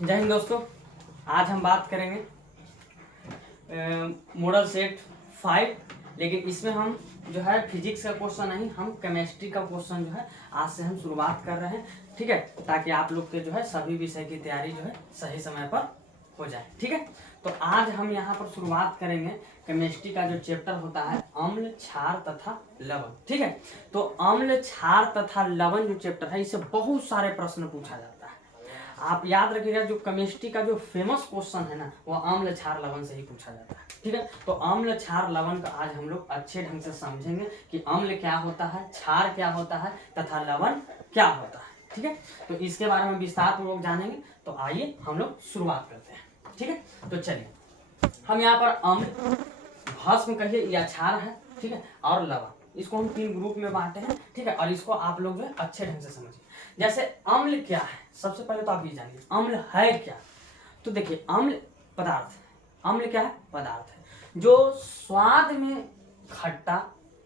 जय हिंद दोस्तों। आज हम बात करेंगे मॉडल सेट 5, लेकिन इसमें हम जो है फिजिक्स का क्वेश्चन नहीं, हम केमिस्ट्री का क्वेश्चन जो है आज से हम शुरुआत कर रहे हैं। ठीक है, ताकि आप लोग के जो है सभी विषय की तैयारी जो है सही समय पर हो जाए। ठीक है, तो आज हम यहाँ पर शुरुआत करेंगे केमिस्ट्री का जो चैप्टर होता है अम्ल, क्षार तथा लवण। ठीक है, तो अम्ल, क्षार तथा लवण जो चैप्टर है इससे बहुत सारे प्रश्न पूछा जाता है। आप याद रखिएगा, जो केमिस्ट्री का जो फेमस क्वेश्चन है ना वो अम्ल, क्षार, लवण से ही पूछा जाता है। ठीक है, तो अम्ल, क्षार, लवण का आज हम लोग अच्छे ढंग से समझेंगे कि अम्ल क्या होता है, क्षार क्या होता है तथा लवण क्या होता है। ठीक है, तो इसके बारे में विस्तार पूर्वक जानेंगे। तो आइए हम लोग शुरुआत करते हैं। ठीक है, तो चलिए हम यहाँ पर अम्ल, भस्म कहिए या क्षार है, ठीक है, और लवण, इसको हम 3 ग्रुप में बांटे हैं। ठीक है, और इसको आप लोग जो है अच्छे ढंग से समझिए। जैसे अम्ल क्या है, सबसे पहले तो आप ये जानिए अम्ल है क्या। तो देखिए अम्ल पदार्थ है। अम्ल क्या है? पदार्थ है जो स्वाद में खट्टा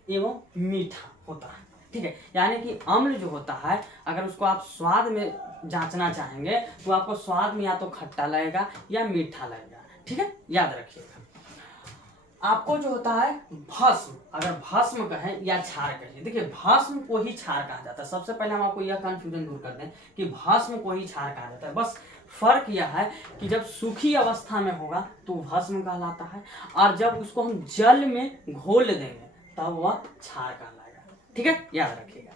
एवं मीठा होता है। ठीक है, यानी कि अम्ल जो होता है अगर उसको आप स्वाद में जांचना चाहेंगे तो आपको स्वाद में या तो खट्टा लगेगा या मीठा लगेगा। ठीक है, याद रखिएगा। आपको जो होता है भस्म, अगर भस्म कहें या क्षार कहें, देखिए भस्म को ही क्षार कहा जाता है। सबसे पहले हम आपको यह कंफ्यूजन दूर कर दें कि भस्म को ही क्षार कहा जाता है। बस फर्क यह है कि जब सूखी अवस्था में होगा तो भस्म कहलाता है, और जब उसको हम जल में घोल देंगे तब वह क्षार कहलाएगा। ठीक है, याद रखिएगा।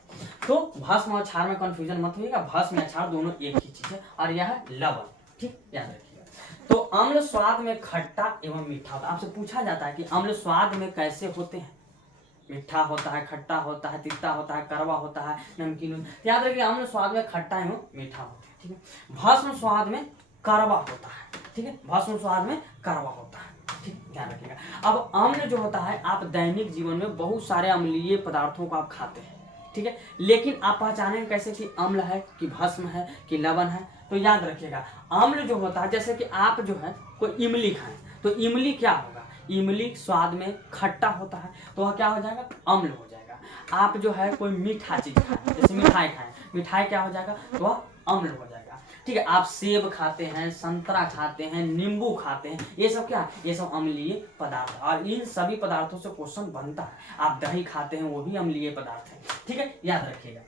तो भस्म और क्षार में कंफ्यूजन मत होइएगा, भस्म या क्षार दोनों एक ही चीज है। और यह है लवण। ठीक, याद रखिएगा। तो अम्ल स्वाद में खट्टा एवं मीठा होता है। आपसे पूछा जाता है कि अम्ल स्वाद में कैसे होते हैं, मीठा होता है, खट्टा होता है, तीता होता है, कड़वा होता है, नमकीन। याद रखिए अम्ल स्वाद में खट्टा एवं मीठा होता है। ठीक है, भस्म स्वाद में कड़वा होता है। ठीक है, भस्म स्वाद में कड़वा होता है। ठीक, ध्यान रखिएगा। अब अम्ल जो होता है, आप दैनिक जीवन में बहुत सारे अम्लीय पदार्थों को आप खाते हैं। ठीक है, लेकिन आप पहचानेंगे कैसे कि अम्ल है कि भस्म है कि लवण है। तो याद रखिएगा अम्ल जो होता है, जैसे कि आप जो है कोई इमली खाएं तो इमली क्या होगा, इमली स्वाद में खट्टा होता है तो वह क्या हो जाएगा, अम्ल हो जाएगा। आप जो है कोई मीठा चीज खाएं, जैसे मिठाई खाएं, मिठाई क्या हो जाएगा, तो वह अम्ल हो जाएगा। ठीक है, आप सेब खाते हैं, संतरा खाते हैं, नींबू खाते हैं, ये सब क्या, ये सब अम्लीय पदार्थ, और इन सभी पदार्थों से क्वेश्चन बनता है। आप दही खाते हैं, वो भी अम्लीय पदार्थ है। ठीक है, याद रखिएगा।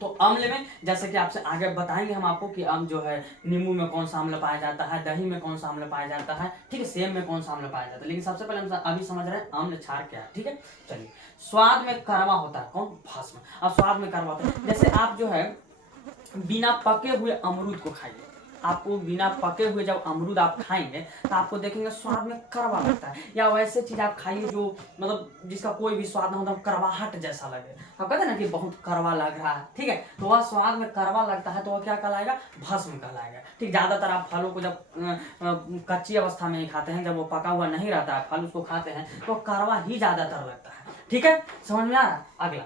तो अम्ल में जैसे कि आपसे आगे बताएंगे हम आपको कि अम्ल जो है नींबू में कौन सा अम्ल पाया जाता है, दही में कौन सा अम्ल पाया जाता है, ठीक है, सेब में कौन सा अम्ल पाया जाता है। लेकिन सबसे पहले हम अभी समझ रहे हैं अम्ल, क्षार क्या है। ठीक है, चलिए। स्वाद में कड़वा होता है कौन, भस्म। अब स्वाद में कड़वा होता है, जैसे आप जो है बिना पके हुए अमरूद को खाइए, आपको बिना पके हुए जब अमरूद आप खाएंगे तो आपको देखेंगे स्वाद में कड़वा लगता है। या वैसे चीज आप खाइए जो मतलब जिसका कोई भी स्वाद ना हो, कड़वाहट जैसा लगे, आप कहते हैं ना कि बहुत कड़वा लग रहा है। ठीक है, तो वह स्वाद में कड़वा लगता है तो वह क्या कहलाएगा, भस्म कहलाएगा। ठीक, ज्यादातर आप फलों को जब कच्ची अवस्था में ही खाते हैं, जब वो पका हुआ नहीं रहता है फल उसको खाते हैं तो कड़वा ही ज्यादातर लगता है। ठीक है, समझ में आ रहा है। अगला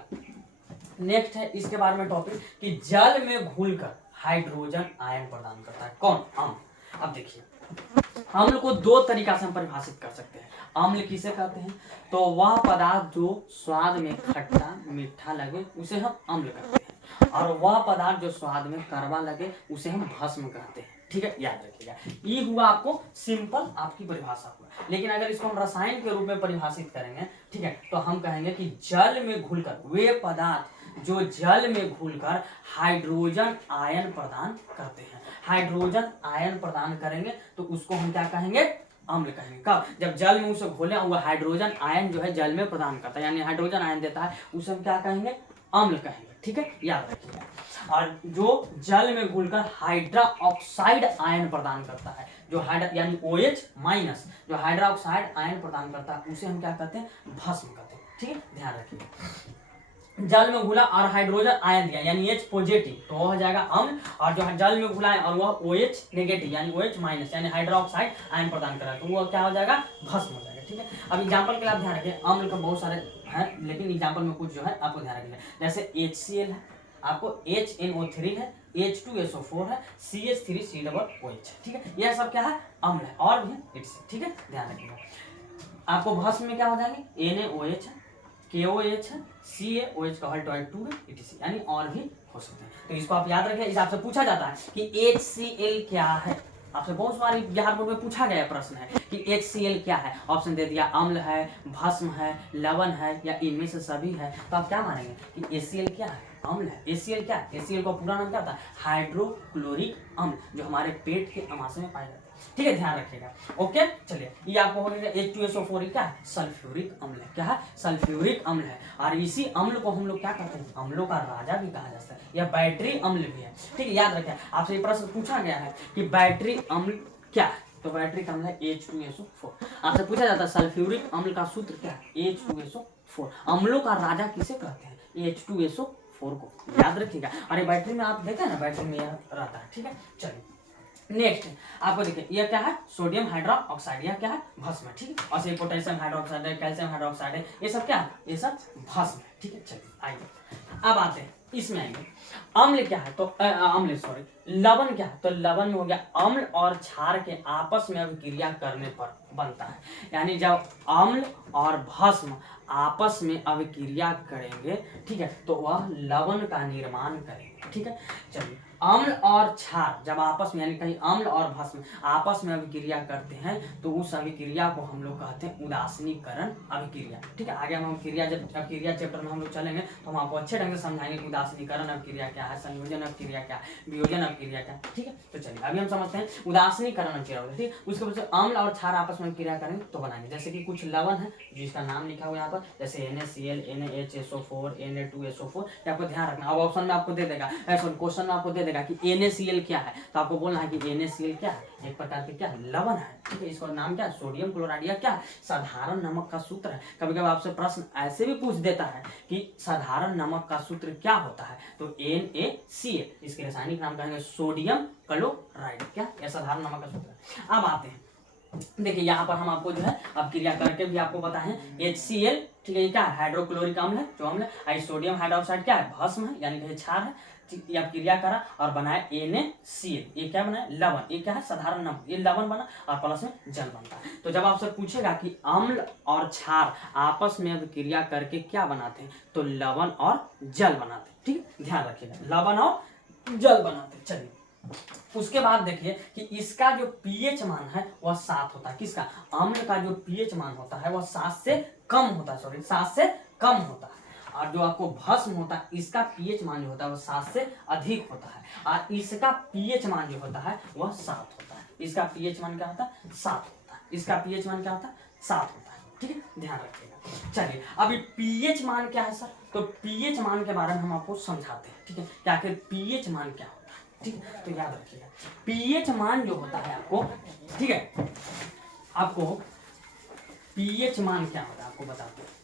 नेक्स्ट है इसके बारे में टॉपिक कि जल में घुलकर हाइड्रोजन आयन प्रदान करता है कौन, अम्ल। अब देखिए अम्ल को 2 तरीका से हम परिभाषित कर सकते हैं। अम्ल किसे कहते हैं, तो वह पदार्थ जो स्वाद में खट्टा मीठा लगे उसे हम अम्ल कहते हैं, और वह पदार्थ जो स्वाद में कड़वा लगे उसे हम भस्म कहते हैं। ठीक है, याद रखिएगा। ये हुआ आपको सिंपल आपकी परिभाषा हुआ। लेकिन अगर इसको हम रसायन के रूप में परिभाषित करेंगे, ठीक है, तो हम कहेंगे कि जल में घुलकर वे पदार्थ जो जल में घुलकर हाइड्रोजन आयन प्रदान करते हैं, हाइड्रोजन आयन प्रदान करेंगे तो उसको हम क्या कहेंगे, अम्ल कहेंगे। कब, जब जल में उसे घोले वो हाइड्रोजन आयन जो है जल में प्रदान करता है, यानी हाइड्रोजन आयन देता है, उसे हम क्या कहेंगे, अम्ल कहेंगे। ठीक है, याद रखिएगा। और जो जल में घुलकर हाइड्रा ऑक्साइड आयन प्रदान करता है, जो यानी OH माइनस जो हाइड्रा ऑक्साइड आयन प्रदान करता है उसे हम क्या कहते हैं, भस्म कहते हैं। ठीक है, ध्यान रखिएगा। जल में घुला और हाइड्रोजन आयन दिया यानी H पॉजिटिव तो वो हो जाएगा अम्ल, और जो जल में घुला है और वह OH नेगेटिव यानी OH माइनस यानी हाइड्रोक्साइड आयन प्रदान कर रहा है तो वो क्या हो जाएगा, भस्म हो जाएगा। ठीक है, अब एग्जांपल के लिए आप ध्यान रखें, अम्ल का बहुत सारे हैं लेकिन एग्जांपल में कुछ जो है आपको ध्यान रखना है। जैसे HCl है, आपको HNO3 है, H2SO4 है, CH3COOH। ठीक है, यह सब क्या है, अम्ल है, और भी है। ठीक है, ध्यान रखिएगा। आपको भस्म में क्या हो जाएंगे, NaOH है, KOH है, CaOH का होल टॉइड 2 है, etc यानी और भी हो सकते हैं। तो इसको आप याद रखें, इस आपसे पूछा जाता है कि HCl क्या है। आपसे बहुत बार बिहार बोर्ड में पूछा गया प्रश्न है कि HCl क्या है। ऑप्शन दे दिया अम्ल है, भस्म है, लवण है या इनमें से सभी है। तो आप क्या मानेंगे कि HCl क्या है, अम्ल है। HCl क्या है, HCl का पूरा नाम क्या होता है, हाइड्रोक्लोरिक अम्ल, जो हमारे पेट के अमाशय में पाए जाते हैं। ठीक है, ध्यान रखिएगा। ओके, चलिए ये आपको हो गया H2SO4 क्या है, सल्फ्यूरिक अम्ल है। क्या है, सल्फ्यूरिक अम्ल है। और इसी अम्ल को हम लोग क्या कहते हैं, अम्लों का राजा भी कहा जाता है, या बैटरी अम्ल भी है। ठीक है, याद रखें, आपसे ये प्रश्न पूछा गया है कि बैटरी अम्ल क्या है, तो बैटरी अम्ल है H2SO4। आपसे पूछा जाता है सल्फ्यूरिक अम्ल का सूत्र क्या है, H2SO4। अम्लों का राजा किसे कहते हैं, H2SO4 को, याद रखिएगा। अरे बैटरी में आप देखें ना, बैटरी में यह रहता है। ठीक है, चलिए नेक्स्ट आपको देखिए, यह क्या है, सोडियम हाइड्रोक्साइड, यह क्या है, भस्म है। ठीक है, और से पोटेशियम हाइड्रोक्साइड है, कैल्शियम हाइड्रोक्साइड है, ये सब क्या है, ये सब भस्म है। ठीक है, चलिए आइए अब आते हैं इसमें आएंगे। अम्ल क्या है, तो अम्ल सॉरी लवण क्या है, तो लवण में हो गया अम्ल और क्षार के आपस में अभिक्रिया करने पर बनता है। यानी जब अम्ल और भस्म आपस में अभिक्रिया करेंगे, ठीक है, तो वह लवण का निर्माण करेंगे। ठीक है, चलिए अम्ल और क्षार जब आपस में, यानी कहीं अम्ल और भस्म आपस में अभिक्रिया करते हैं, तो उस अभिक्रिया को हम लोग कहते हैं उदासीनीकरण अभिक्रिया। ठीक है, आगे हम क्रिया, जब अभिक्रिया चैप्टर में हम लोग चलेंगे तो हम आपको अच्छे ढंग से समझाएंगे उदासीनीकरण अभिक्रिया क्या है, संयोजन अभिक्रिया क्या है, वियोजन अभिक्रिया क्या है। ठीक है, तो चलिए अभी हम समझते हैं उदासीनीकरण अभिक्रिया। ठीक है, उसके बाद अम्ल और क्षार आपस में अभिक्रिया करेंगे तो बनाएंगे, जैसे कि कुछ लवण है जिसका नाम लिखा हुआ यहाँ पर, जैसे NaCl, NaHSO4, Na2SO4। आपको ध्यान रखना, अब ऑप्शन में आपको दे देगा, क्वेश्चन में आपको दे देगा कि NaCl क्या है, तो आपको बोलना है कि NaCl क्या है, एक प्रकार के क्या है, लवण है। ठीक है, इसका नाम क्या है, सोडियम क्लोराइड, या क्या है, साधारण नमक का सूत्र है। कभी कभी आपसे प्रश्न ऐसे भी पूछ देता है कि साधारण नमक का सूत्र क्या होता है, तो NaCl, इसके रासायनिक नाम कहेंगे सोडियम क्लोराइड। क्या, यह साधारण नमक का सूत्र है। अब आते हैं, देखिए यहाँ पर हम आपको जो है अब क्रिया करके भी आपको बताएं, HCl, ठीक है, ये क्या है, हाइड्रोक्लोरिक अम्ल है, जो अम्ल है। सोडियम हाइड्रोक्साइड क्या है, भस्म है, यानी कि क्षार है। ये आप क्रिया करा और बनाया NaCl, ये क्या बनाया, लवण, ये क्या है, साधारण नमक, ये लवण बना और प्लस में जल बनता है। तो जब आपसे पूछेगा कि अम्ल और क्षार आपस में अब क्रिया करके क्या बनाते हैं, तो लवण और जल बनाते हैं। ठीक है, ध्यान रखिएगा, लवण और जल बनाते हैं। चलिए उसके बाद देखिए कि इसका जो पीएच मान है वह 7 होता है। किसका, अम्ल का जो पीएच मान होता है वह 7 से कम होता है, सॉरी 7 से कम होता है। और जो आपको भस्म होता है, इसका पीएच मान जो होता है वह 7 से अधिक होता है, और इसका पीएच मान जो होता है वह 7 होता है। इसका पीएच मान क्या होता है, 7 होता है। इसका पीएच मान क्या होता है, 7 होता है। ठीक है, ध्यान रखिएगा। चलिए अभी पीएच मान क्या है सर, तो पीएच मान के बारे में हम आपको समझाते हैं। ठीक है, कि आखिर पीएच मान क्या होता है। ठीक है, तो याद रखिएगा पीएच मान जो होता है आपको, ठीक है, आपको पीएच मान क्या होता है आपको बताते हैं।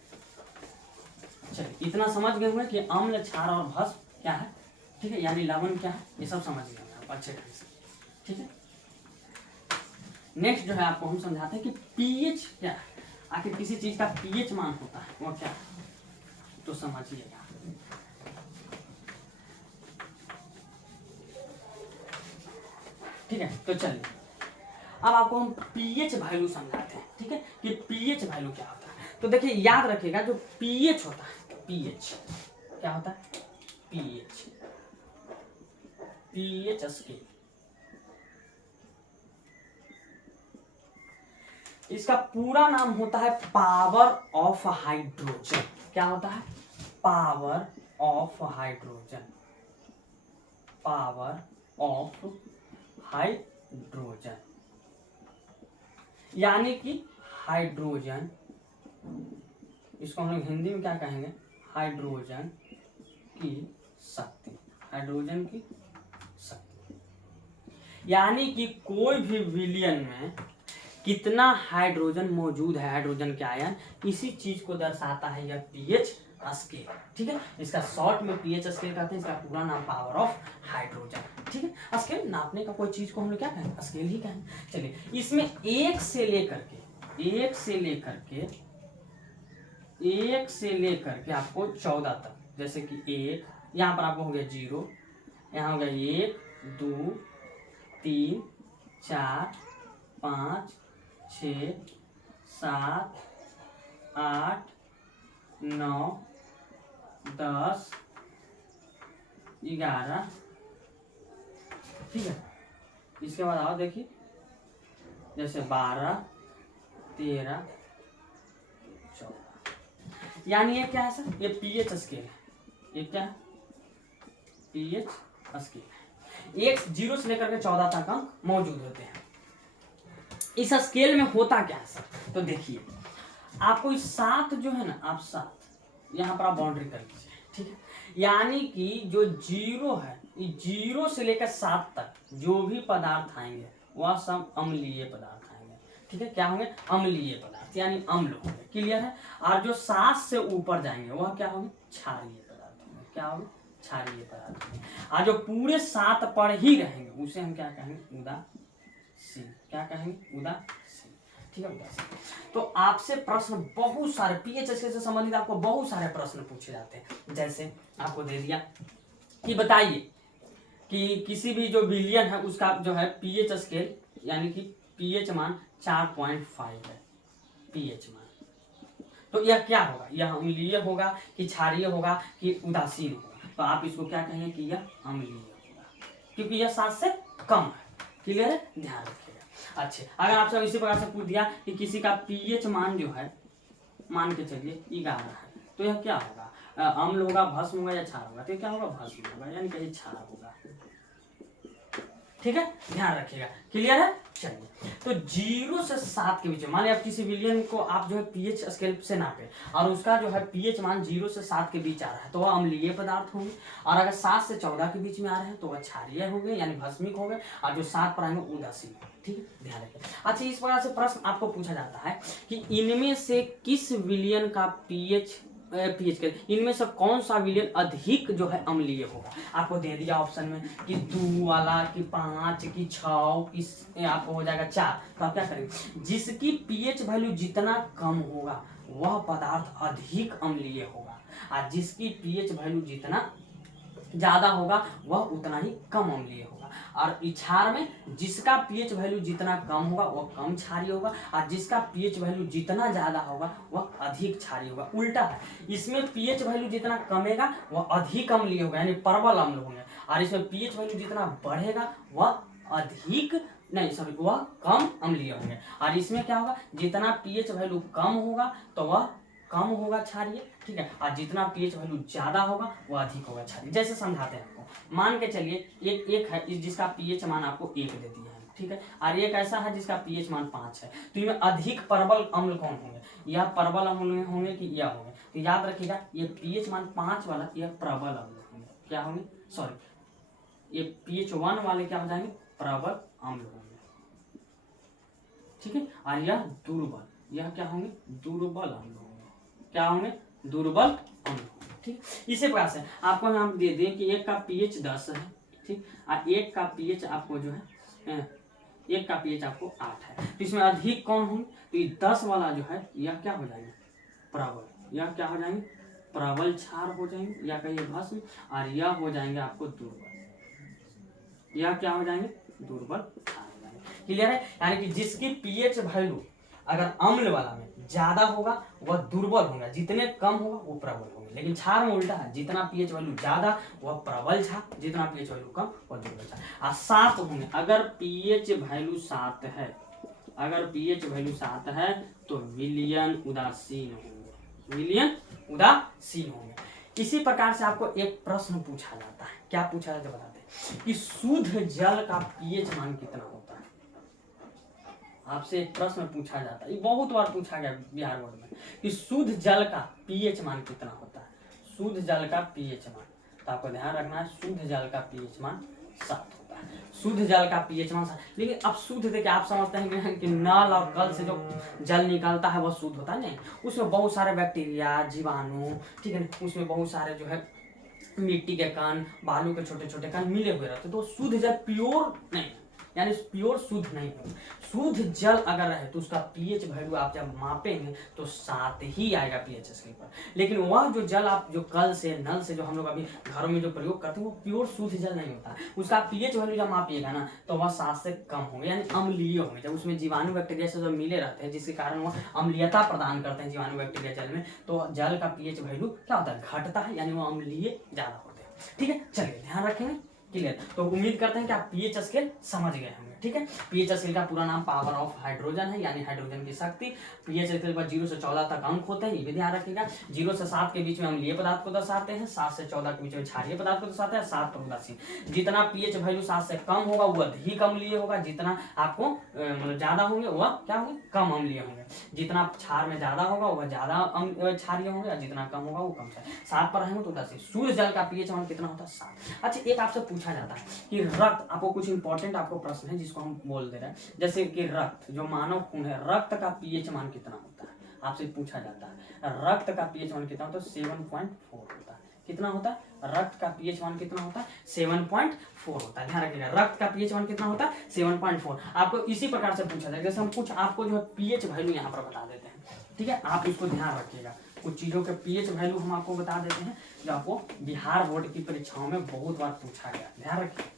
चलिए इतना समझ गए हुए कि अम्ल, क्षार और भस्म क्या है। ठीक है, यानी लवण क्या है, ये सब समझ गए आप अच्छे ढंग से। ठीक है, नेक्स्ट जो है आपको हम समझाते हैं कि पीएच क्या है, आखिर किसी चीज का पीएच मान होता है वो क्या है, तो समझिएगा। ठीक है, तो चलिए अब आपको हम पीएच वैल्यू समझाते हैं। ठीक है, कि पीएच वैल्यू क्या होता है। तो देखिए याद रखिएगा, जो पीएच होता है, पीएच क्या होता है, पीएच, पीएच स्केल, इसका पूरा नाम होता है पावर ऑफ हाइड्रोजन। क्या होता है, power of hydrogen, power of hydrogen, यानी कि हाइड्रोजन, इसको हम लोग हिंदी में क्या कहेंगे, हाइड्रोजन की शक्ति, हाइड्रोजन की शक्ति, यानी कि कोई भी विलयन में कितना हाइड्रोजन मौजूद है, हाइड्रोजन के आयन, इसी चीज को दर्शाता है यह पीएच स्केल। ठीक है, इसका शॉर्ट में पीएच स्केल कहते हैं, इसका पूरा नाम पावर ऑफ हाइड्रोजन। ठीक है, स्केल नापने का कोई चीज को हम लोग क्या कहेंगे, स्केल ही कहेंगे। चलिए इसमें एक से लेकर के आपको 14 तक, जैसे कि 1, यहाँ पर आपको हो गया 0, यहाँ हो गया 1 2 3 4 5 6 7 8 9 10 11, ठीक है। इसके बाद आओ देखिए, जैसे 12, 13, 14, यानी ये क्या है सर, ये पीएच स्केल है। ये क्या है, पीएच स्केल है। एक 0 से लेकर के 14 तक अंक मौजूद होते हैं। इस स्केल में होता क्या है सर, तो देखिए आपको इस 7 जो है ना, आप 7 यहाँ पर आप बाउंड्री कर लीजिए, ठीक है। यानी कि जो 0 है, 0 से लेकर 7 तक जो भी पदार्थ आएंगे वह सब अम्लीय पदार्थ आएंगे, ठीक है। क्या होंगे, अम्लीय पदार्थ, यानी अम्ल होंगे, क्लियर है। और जो 7 से ऊपर जाएंगे वह क्या होंगे, क्षारीय पदार्थ होंगे। क्या होंगे, क्षारीय पदार्थ होंगे। और जो पूरे 7 पर ही रहेंगे उसे हम क्या कहेंगे, उदासीन। क्या कहेंगे, उदासीन, ठीक है, उदासीन। तो आपसे प्रश्न बहुत सारे पीएच स्केल से संबंधित आपको बहुत सारे प्रश्न पूछे जाते हैं। जैसे आपको दे दिया कि बताइए कि किसी भी जो विलियन है उसका जो है पीएच स्केल, यानी कि पीएच मान 4.5 है, पीएच मान। तो यह क्या होगा, यह अम्लीय होगा कि क्षारीय होगा कि उदासीन होगा। तो आप इसको क्या कहेंगे कि यह अम्लीय होगा, क्योंकि यह 7 से कम है, क्लियर है, ध्यान रखिएगा। अच्छा, अगर आपसे इसी प्रकार से पूछ दिया कि किसी का पीएच मान जो है, मान के चलिए 11 है, तो यह क्या होगा, अम्ल होगा, भस्म होगा या क्षार होगा, तो क्या होगा, भस्म होगा, यानी कहीं क्षार होगा, ठीक है, ध्यान रखिएगा, क्लियर है। चलिए, तो 0 से 7 के बीच में, मान लिया आप किसी विलियन को आप जो है पीएच स्केल से नापे और उसका जो है पीएच मान 0 से 7 के बीच आ रहा है तो वह अम्लीय पदार्थ होंगे, और अगर 7 से 14 के बीच में आ रहे हैं तो वह क्षारीय हो गए, यानी भस्मिक हो गए, और जो 7 पर आएंगे उदासीन, ठीक है, ध्यान रखिए। अच्छा, इस प्रकार से प्रश्न आपको पूछा जाता है कि इनमें से किस विलियन का पीएच के इनमें से कौन सा विलियन अधिक जो है अम्लीय होगा। आपको दे दिया ऑप्शन में कि 2 वाला, कि 5, कि 6, कि आपको हो जाएगा 4। तो आप क्या करेंगे, जिसकी पीएच वैल्यू जितना कम होगा वह पदार्थ अधिक अम्लीय होगा, और जिसकी पीएच वैल्यू जितना ज्यादा होगा वह उतना ही कम अम्लीय होगा। और क्षार में जिसका पीएच वैल्यू जितना कम होगा वह कम क्षारीय होगा, और जिसका पीएच वैल्यू जितना ज्यादा होगा वह अधिक क्षारीय होगा। उल्टा है, इसमें पीएच वैल्यू जितना कमेगा वह अधिक अम्लीय होगा, यानी प्रबल अम्ल होंगे, और इसमें पीएच वैल्यू जितना बढ़ेगा वह वह कम अम्लीय होंगे। और इसमें क्या होगा, जितना पीएच वैल्यू कम होगा तो वह कम होगा क्षारीय, ठीक है, और जितना पीएच वैल्यू ज्यादा होगा वह अधिक होगा क्षारीय। जैसे समझाते हैं आपको, मान के चलिए एक है जिसका पीएच मान आपको 1 दे दिया है, ठीक है, और एक ऐसा है जिसका पीएच मान 5 है। तो इनमें अधिक प्रबल अम्ल कौन होंगे, यह प्रबल अम्ल होंगे कि यह होंगे। तो याद रखिएगा, ये पीएच मान 5 वाला यह प्रबल अम्ल होंगे, क्या होंगे, सॉरी, ये पीएच 1 वाले क्या हो जाएंगे, प्रबल अम्ल होंगे, ठीक है, और यह दुर्बल, यह क्या होंगे, दुर्बल अम्ल होंगे। क्या होंगे, दुर्बल अम्ल, ठीक। इसी प्रकार से आपको हम दे दें कि एक का पीएच 10 है, ठीक, और एक का पीएच आपको जो है एक का पीएच आपको 8 है। तो इसमें अधिक कौन होंगे, तो ये 10 वाला जो है यह क्या हो जाएंगे, प्रबल, यह क्या हो जाएंगे, प्रबल क्षार हो जाएंगे, या कहिए भस्म, और यह हो जाएंगे आपको दुर्बल, यह क्या हो जाएंगे, दुर्बल क्षार हो जाएंगे, क्लियर है। यानी कि जिसकी पीएच वैल्यू अगर अम्ल वाला में ज्यादा होगा वह दुर्बल होगा, जितने कम होगा वो प्रबल होंगे। लेकिन क्षार में उल्टा है, जितना पीएच वैल्यू ज्यादा वह प्रबल क्षार, जितना पीएच वैल्यू कम वह दुर्बल क्षार। 7 होंगे, अगर पीएच वैल्यू 7 है, अगर पीएच वैल्यू 7 है तो विलियन उदासीन होंगे, विलियन उदासीन होंगे। इसी प्रकार से आपको एक प्रश्न पूछा जाता है, क्या पूछा जाता है बताते हैं कि शुद्ध जल का पीएच मान कितना होता है। आपसे एक प्रश्न पूछा जाता है, ये बहुत बार पूछा गया बिहार बोर्ड में कि शुद्ध जल का पीएच मान कितना होता है, शुद्ध जल का पीएच मान। तो आपको ध्यान रखना है, शुद्ध जल का पीएच मान 7 होता है, शुद्ध जल का पीएच मान 7। लेकिन अब शुद्ध देखिए, आप समझते हैं कि नल और कल से जो जल निकलता है वह शुद्ध होता है, नहीं, उसमें बहुत सारे बैक्टीरिया, जीवाणु, ठीक है, उसमें बहुत सारे जो है मिट्टी के कण, बालू के छोटे छोटे कण मिले हुए रहते, तो शुद्ध जल प्योर नहीं, यानी प्योर शुद्ध नहीं हो। शुद्ध जल अगर रहे तो उसका पीएच वैल्यू आप जब मापेंगे तो 7 ही आएगा पीएच स्केल पर। लेकिन वह जो जल आप जो कल से, नल से जो हम लोग अभी घरों में जो प्रयोग करते हैं वो प्योर शुद्ध जल नहीं होता, उसका पीएच वैल्यू जब मापिएगा ना तो वह 7 से कम होंगे, यानी अम्लीय होंगे। जब उसमें जीवाणु बैक्टीरिया से जो मिले रहते हैं जिसके कारण वह अम्लीयता प्रदान करते हैं जीवाणु बैक्टीरिया जल में, तो जल का पीएच वैल्यू क्या होता है, घटता है, यानी वो अम्लीय ज्यादा होते हैं। ठीक है, चलिए ध्यान रखेंगे, क्लियर। तो उम्मीद करते हैं कि आप पीएच स्केल समझ गए होंगे, ठीक है। पीएच स्केल का पूरा नाम पावर ऑफ हाइड्रोजन है, यानी हाइड्रोजन की शक्ति। पीएच स्केल पर 0 से 14 तक अंक होते हैं, ये भी ध्यान रखिएगा। 0 से 7 के बीच में अम्लीय पदार्थ को दर्शाते हैं, 7 से 14 के बीच में क्षारीय पदार्थ को दर्शाते हैं, 7 पर उदासीन। जितना पीएच वैल्यू 7 से कम होगा वो अधिक अम्लीय होगा, जितना आपको मतलब ज्यादा होंगे वह क्या होंगे, कम अम्लीय होंगे। जितना क्षार में ज्यादा होगा वह ज्यादा क्षारीय होंगे, और जितना कम होगा वो कम क्षारीय। 7 पर रहेंगे तो उदासीन। सूर्य जल का पीएच मान कितना होता है, 7। अच्छा, एक आपसे पूछा जाता है कि रक्त, आपको कुछ इंपॉर्टेंट आपको प्रश्न है जिसको हम बोल दे रहे हैं, जैसे कि रक्त, जो मानव खून है, रक्त का पीएच मान कितना होता है, आपसे पूछा जाता है रक्त का पीएच मान कितना होता है, 7.4 होता है। कितना होता है, रक्त का पीएच मान कितना होता है, 7.4 होता है। ध्यान रखिएगा, रक्त का पीएच मान कितना होता है, 7.4। आपको इसी प्रकार से पूछा जाएगा, जैसे हम कुछ आपको जो है पीएच वैल्यू यहाँ पर बता देते हैं, ठीक है। आप इसको ध्यान रखिएगा, कुछ चीजों के पीएच वैल्यू हम आपको बता देते हैं जो आपको बिहार बोर्ड की परीक्षाओं में बहुत बार पूछा गया, ध्यान रखिए।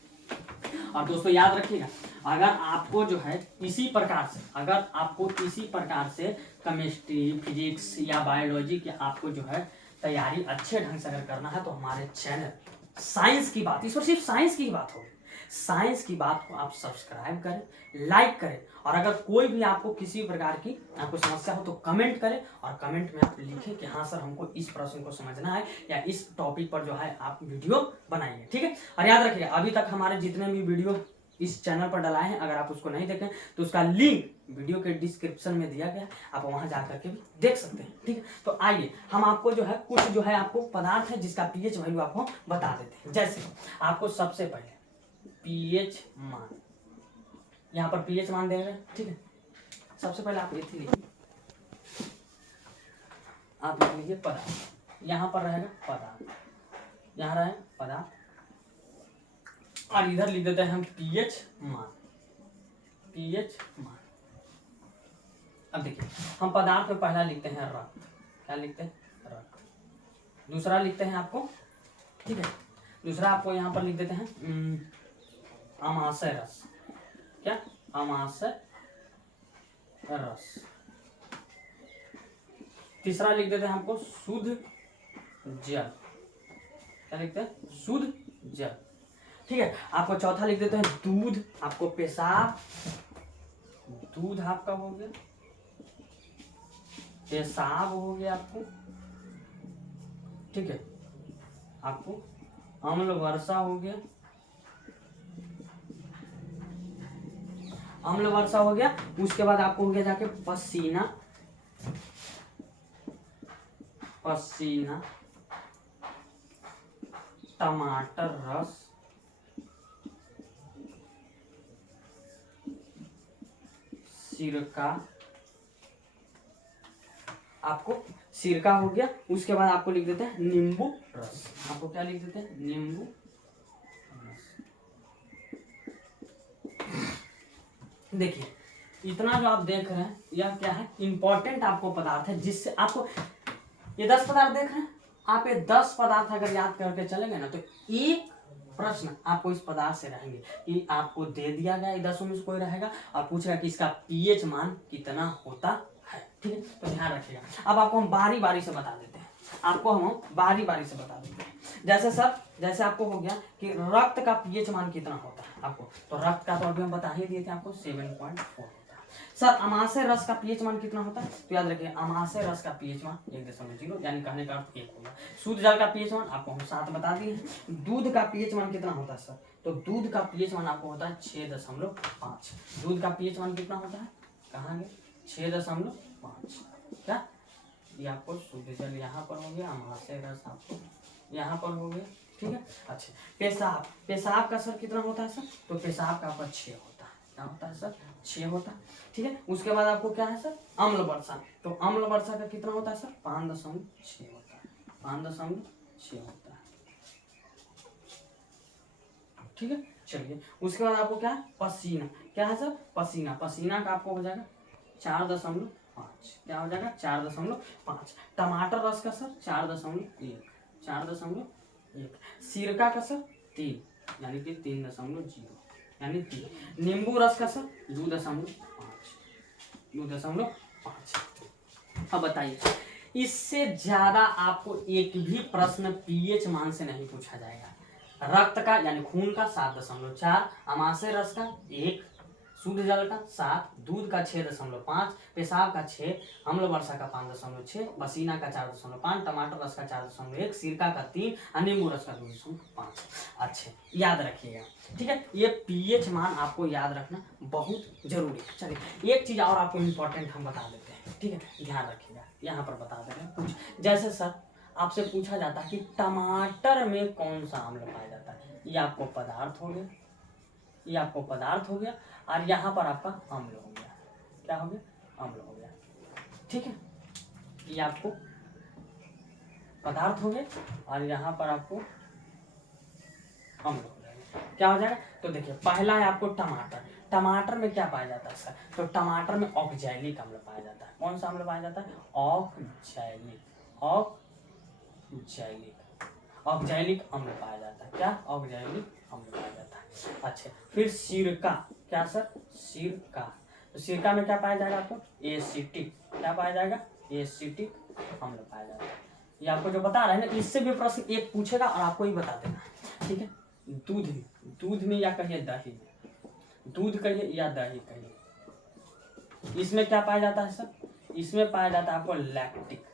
और दोस्तों याद रखिएगा, अगर आपको जो है इसी प्रकार से, अगर आपको इसी प्रकार से केमिस्ट्री, फिजिक्स या बायोलॉजी की आपको जो है तैयारी अच्छे ढंग से अगर करना है, तो हमारे चैनल साइंस की बात, इस पर सिर्फ साइंस की बात होगी, साइंस की बात को आप सब्सक्राइब करें, लाइक करें, और अगर कोई भी आपको किसी प्रकार की आपको समस्या हो तो कमेंट करें, और कमेंट में आप लिखें कि हाँ सर हमको इस प्रश्न को समझना है, या इस टॉपिक पर जो है आप वीडियो बनाइए, ठीक है। और याद रखिएगा, अभी तक हमारे जितने भी वीडियो इस चैनल पर डलाए हैं, अगर आप उसको नहीं देखें तो उसका लिंक वीडियो के डिस्क्रिप्शन में दिया गया है, आप वहां जाकर के भी देख सकते हैं, ठीक है। तो आइए हम आपको जो है कुछ जो है आपको पदार्थ है जिसका पीएच वैल्यू आपको बता देते हैं। जैसे आपको सबसे पहले पीएच मान, यहाँ पर पीएच मान दे रहे हैं, ठीक है। सबसे पहले आप इथी लिखिए, आप लिख लीजिए पदार्थ, यहाँ पर रहेगा पदार्थ, यहाँ रहे पदार्थ, और इधर लिख देते हैं हम पीएच मान, पीएच मान। अब देखिए, हम पदार्थ में पहला लिखते हैं रक्त, क्या लिखते हैं, रक्त। दूसरा लिखते हैं आपको, ठीक है, दूसरा आपको यहाँ पर लिख देते हैं अमाशय रस, क्या, अमाशय रस। तीसरा लिख देते हैं आपको शुद्ध जल, क्या लिखते हैं, शुद्ध जल, ठीक है। आपको चौथा लिख देते हैं दूध, आपको पेशाब, दूध आपका हो गया, पेशाब हो गया आपको, ठीक है। आपको अम्ल वर्षा हो गया, अम्ल वर्षा हो गया। उसके बाद आपको हो गया जाके पसीना, पसीना, टमाटर रस, सिरका, आपको सिरका हो गया। उसके बाद आपको लिख देते हैं नींबू रस, आपको क्या लिख देते हैं, नींबू रस। देखिए इतना जो आप देख रहे हैं यह क्या है, इंपॉर्टेंट आपको पदार्थ है, जिससे आपको ये 10 पदार्थ देख रहे हैं, आप ये 10 पदार्थ अगर याद करके चलेंगे ना, तो एक प्रश्न आपको इस पदार्थ से रहेंगे कि आपको दे दिया गया 10 में से कोई रहेगा और पूछेगा कि इसका पीएच मान कितना होता है, ठीक है। तो ध्यान रखिएगा। अब आपको हम बारी बारी से बता देते हैं, आपको हम बारी बारी से बता देते हैं। जैसे सर, जैसे आपको हो गया कि रक्त का पीएच मान कितना होता है आपको, तो रक्त का तो अभी हम बता ही दिए थे आपको 7.4 होता है। सर अमाशय रस का पीएच मान कितना होता है, तो याद रखिए अमाशय रस का पीएच मान 1.0, यानी कहने का अर्थ 1 होगा। शुद्ध जल का पीएच मान आपको हम 7 बता दिए हैं। दूध का पीएच मान कितना होता है सर, तो दूध का पीएच मान आपको होता है 6.5। दूध का पीएच मान कितना होता है, कहाँ गया, 6.5, क्या, ये आपको शुद्ध जल यहाँ पर हो गया, अमाशय रस आपको यहाँ पर हो गया, ठीक है। अच्छा पेशाब, पेशाब का सर कितना होता है सर, तो पेशाब का आपका 6 होता है, क्या होता है सर, 6 होता है, ठीक है। उसके बाद आपको क्या है सर, अम्ल वर्षा, तो अम्ल वर्षा का कितना होता है सर, 5.6 होता है, 5.6 होता है, ठीक है। चलिए उसके बाद आपको क्या है, पसीना, क्या है सर, पसीना, पसीना का आपको हो जाएगा 4.5, क्या हो जाएगा 4.5। टमाटर रस का सर 4.1, 4.1। सिरका का सर 3, यानी कि 3.0, यानी 3। नींबू रस का सर 2.5, 2.5। अब बताइए, इससे ज्यादा आपको एक भी प्रश्न पीएच मान से नहीं पूछा जाएगा। रक्त का यानी खून का 7.4, अमाशय रस का 1, शुद्ध जल का 7, दूध का 6.5, पेशाब का 6, अम्ल वर्षा का 5.6, पसीना का 4.5, टमाटर रस का 4.1, सिरका का 3 और नींबू रस का 2.5। अच्छे याद रखिएगा, ठीक है। ये पीएच मान आपको याद रखना बहुत जरूरी है। चलिए एक चीज और आपको इम्पोर्टेंट हम बता देते हैं, ठीक है, ध्यान रखिएगा। यहाँ पर बता दे रहे हैं कुछ, जैसे सर आपसे पूछा जाता है कि टमाटर में कौन सा अम्ल पाया जाता है, ये आपको पदार्थ हो गया, ये आपको पदार्थ हो गया, और यहाँ पर आपका अम्ल हो गया। क्या हो गया? अम्ल हो गया, ठीक है। ये आपको पदार्थ हो गए और यहाँ पर आपको अम्ल हो जाएगा। क्या हो जाएगा? तो देखिए पहला है आपको टमाटर। टमाटर में क्या पाया जाता है सर? तो टमाटर में ऑक्जैलिक अम्ल पाया जाता है। कौन सा अम्ल पाया जाता है? ऑक्जैलिक, ऑक्जैलिक अम्ल पाया जाता है। क्या? ऑक्जैलिक अम्ल पाया जाता है। अच्छा, फिर सिरका। क्या सर? सिरका। तो सिरका में क्या पाया जाएगा आपको? एसिटिक। क्या पाया जाएगा? एसिटिक अम्ल पाया जाता है। ये आपको जो बता रहे हैं ना, इससे भी प्रश्न एक पूछेगा और आपको ही बता देना, ठीक है। दूध में या कहिए दही में, दूध कहिए या दही कहिए, इसमें क्या पाया जाता है सर? इसमें पाया जाता है आपको लैक्टिक।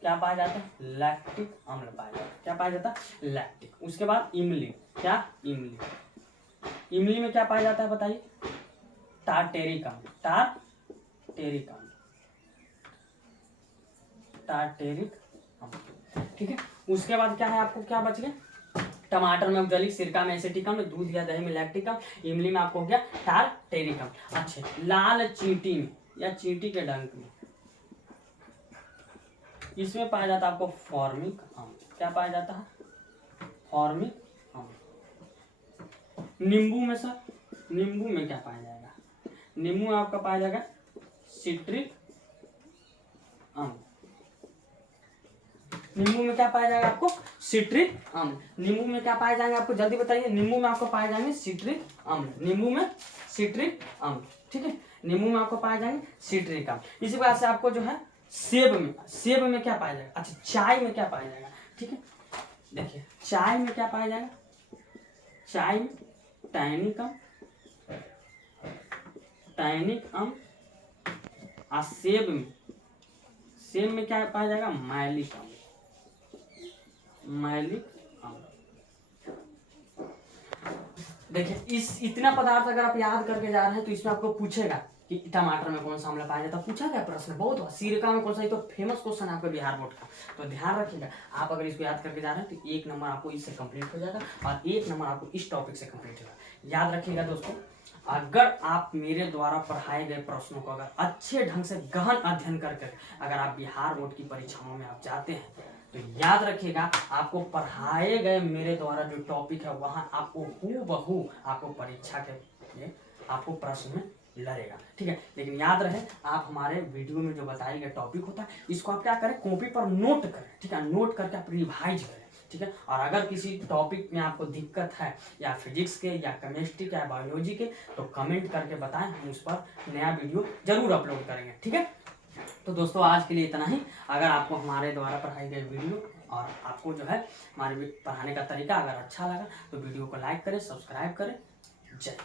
क्या पाया जाता है? लैक्टिक अम्ल पाया जाता है। क्या पाया जाता है? लैक्टिक। उसके बाद इमली। क्या? इमली। इमली में क्या पाया जाता है बताइए? टार्टेरिक अम्ल। टार्टेरिक अम्ल, टार्टेरिक अम्ल, ठीक है। उसके बाद क्या है आपको, क्या बच गया? टमाटर में ऑक्जैलिक, सिरका में एसिटिक अम्ल, दूध या दही में लैक्टिक अम्ल, इमली में आपको हो गया टार्टेरिक अम्ल। अच्छे, लाल चींटी में या चींटी के डंक में, इसमें पाया जाता है आपको फॉर्मिक अम्ल। क्या पाया जाता है? फॉर्मिक अम्ल। नींबू में सर, नींबू में क्या पाया जाएगा? नींबू में आपका पाया जाएगा सिट्रिक अम्ल। नींबू में क्या पाया जाएगा आपको? सिट्रिक अम्ल। नींबू में क्या पाए जाएंगे आपको, जल्दी बताइए। नींबू में आपको पाए जाएंगे सिट्रिक अम्ल। नींबू में सिट्रिक अम्ल, ठीक है। नींबू में आपको पाए जाएंगे सिट्रिक अम्ल। इसी प्रकार से आपको जो है सेब में क्या पाया जाएगा? अच्छा, चाय में क्या पाया जाएगा, ठीक है। देखिए चाय में क्या पाया जाएगा? चाय में टैनिक अम्ल। और सेब में क्या पाया जाएगा? मैलिक अम्ल। मैलिक अम्ल। देखिए इतना पदार्थ अगर आप याद करके जा रहे हैं तो इसमें आपको पूछेगा कि टमाटर में कौन सा अम्ल पाया जाता है, पूछा गया प्रश्न बहुत हुआ। सिरका में कौन सा, ये तो फेमस क्वेश्चन है आपका बिहार बोर्ड का, तो ध्यान रखिएगा। आप अगर इसको याद करके जा रहे हैं तो 1 नंबर आपको इससे कंप्लीट हो जाएगा और 1 नंबर आपको इस टॉपिक से कंप्लीट होगा। याद रखिएगा दोस्तों, अगर आप मेरे द्वारा पढ़ाए गए प्रश्नों को अगर अच्छे ढंग से गहन अध्ययन करके अगर आप बिहार बोर्ड की परीक्षाओं में आप जाते हैं तो याद रखिएगा आपको पढ़ाए गए मेरे द्वारा जो टॉपिक है वहां आपको हूबहू आपको परीक्षा के लिए आपको प्रश्न में लड़ेगा, ठीक है। लेकिन याद रहे आप हमारे वीडियो में जो बताए गए टॉपिक होता है इसको आप क्या करें, कॉपी पर नोट करें, ठीक है। नोट करके आप रिवाइज करें, ठीक है। और अगर किसी टॉपिक में आपको दिक्कत है या फिजिक्स के या केमिस्ट्री के या बायोलॉजी के तो कमेंट करके बताएं, हम उस पर नया वीडियो जरूर अपलोड करेंगे, ठीक है। तो दोस्तों आज के लिए इतना ही। अगर आपको हमारे द्वारा पढ़ाई गई वीडियो और आपको जो है हमारे पढ़ाने का तरीका अगर अच्छा लगा तो वीडियो को लाइक करें, सब्सक्राइब करें। जय।